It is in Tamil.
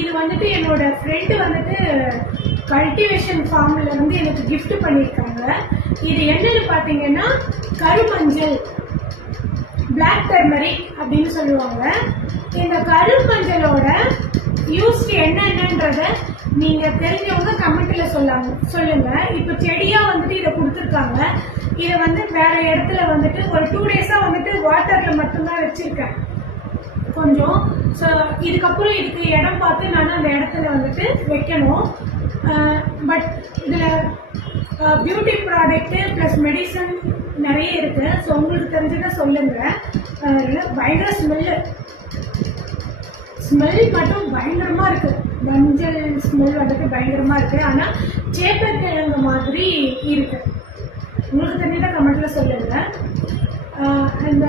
இது வந்துட்டு என்னோட ஃப்ரெண்டு வந்துட்டு கல்டிவேஷன் ஃபார்ம்ல வந்து எனக்கு கிஃப்ட் பண்ணியிருக்காங்க. இது என்னன்னு பார்த்தீங்கன்னா கருமஞ்சள் பிளாக் டர்மரிக் அப்படின்னு சொல்லுவாங்க. இந்த கருமஞ்சளோட யூஸ் என்னென்னன்றத நீங்க தெரிஞ்சவங்க கமெண்ட்ல சொல்லாங்க சொல்லுங்க. இப்போ செடியா வந்துட்டு இதை கொடுத்துருக்காங்க. இதை வந்து வேற இடத்துல வந்துட்டு ஒரு டூ டேஸா வந்துட்டு வாட்டர்ல மட்டும்தான் வச்சிருக்கேன். கொஞ்சம். ஸோ இதுக்கப்புறம் இதுக்கு இடம் பார்த்து நான் அந்த இடத்துல வந்துட்டு வைக்கணும். பட் இதில் பியூட்டி ப்ராடக்ட்டு ப்ளஸ் மெடிசன் நிறைய இருக்கு. ஸோ உங்களுக்கு தெரிஞ்சதை சொல்லுங்கள் பயங்கர ஸ்மெல்லு ஸ்மெல் மட்டும் பயங்கரமாக இருக்கு. மஞ்சள் ஸ்மெல் வந்துட்டு பயங்கரமாக இருக்கு. ஆனால் சேப்பக்கிழங்கு மாதிரி இருக்கு. உங்களுக்கு தெரிஞ்சதை கமெண்ட்டில் சொல்லுங்க. அந்த